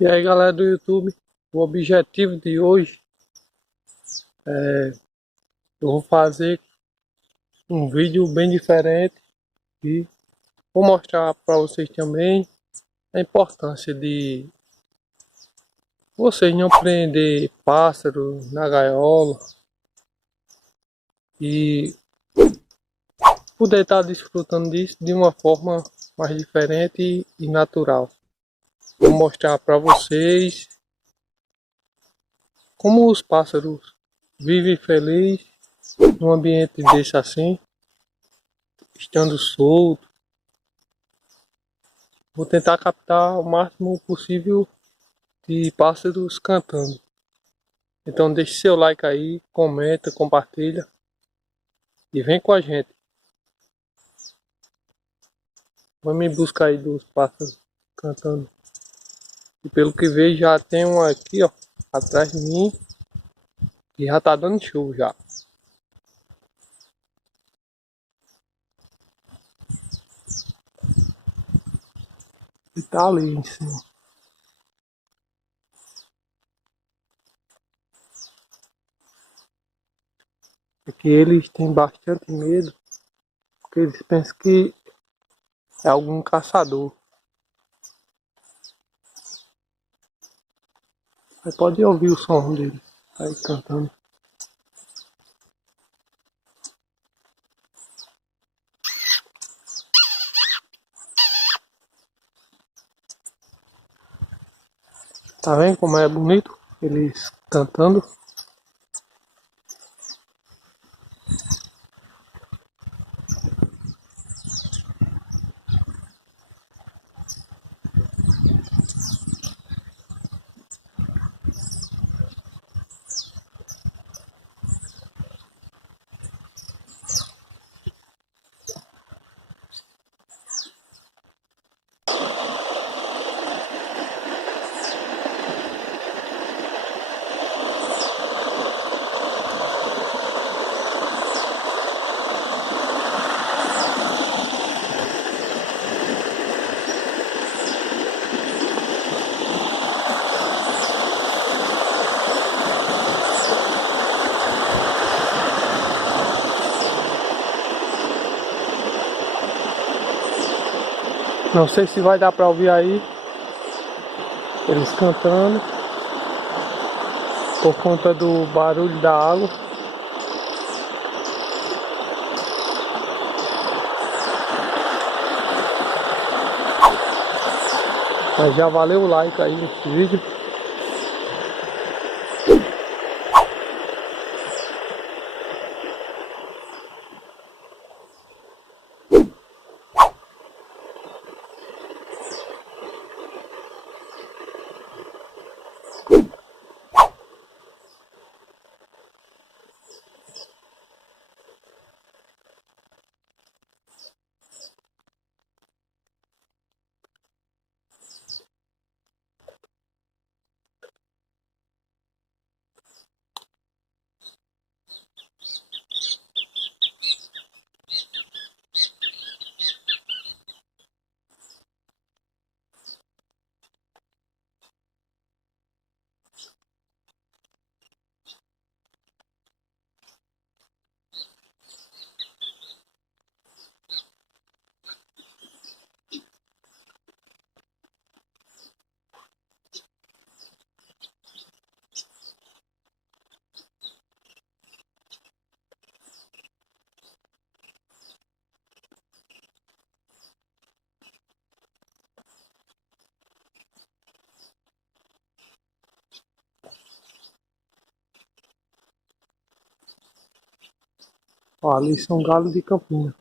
E aí galera do YouTube, o objetivo de hoje eu vou fazer um vídeo bem diferente e vou mostrar para vocês também a importância de vocês não prender pássaro na gaiola e poder estar desfrutando disso de uma forma mais diferente e natural. Vou mostrar para vocês como os pássaros vivem felizes num ambiente desse assim, estando solto. Vou tentar captar o máximo possível de pássaros cantando. Então deixe seu like aí, comenta, compartilha e vem com a gente. Vamos em busca aí dos pássaros cantando. E pelo que vejo já tem um aqui, ó, atrás de mim e já tá dando show já. E tá ali em cima. Porque eles têm bastante medo, porque eles pensam que é algum caçador. Você pode ouvir o som dele aí cantando. Tá vendo como é bonito eles cantando? Não sei se vai dar pra ouvir aí eles cantando por conta do barulho da água. Mas já valeu o like aí nesse vídeo. Ó, ali são galos de Campina.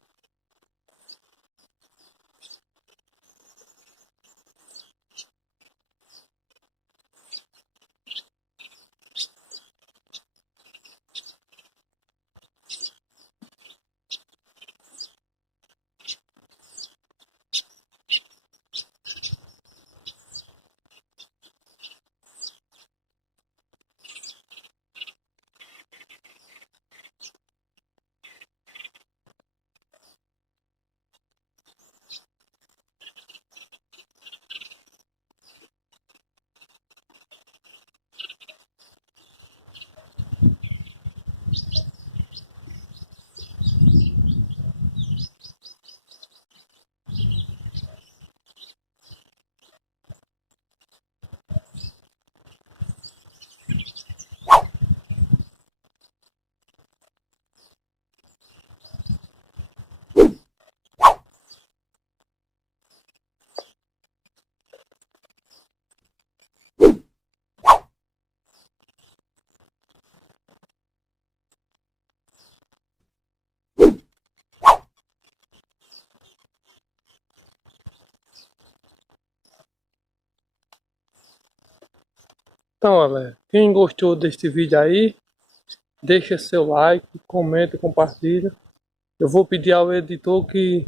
Então, galera, quem gostou deste vídeo aí, deixa seu like, comenta, compartilha. Eu vou pedir ao editor que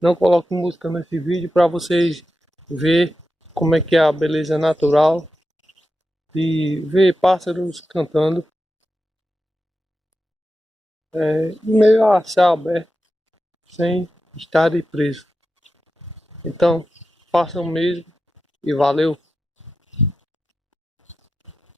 não coloque música nesse vídeo para vocês ver como é que é a beleza natural de ver pássaros cantando em meio a céu aberto, sem estar preso. Então, façam mesmo e valeu!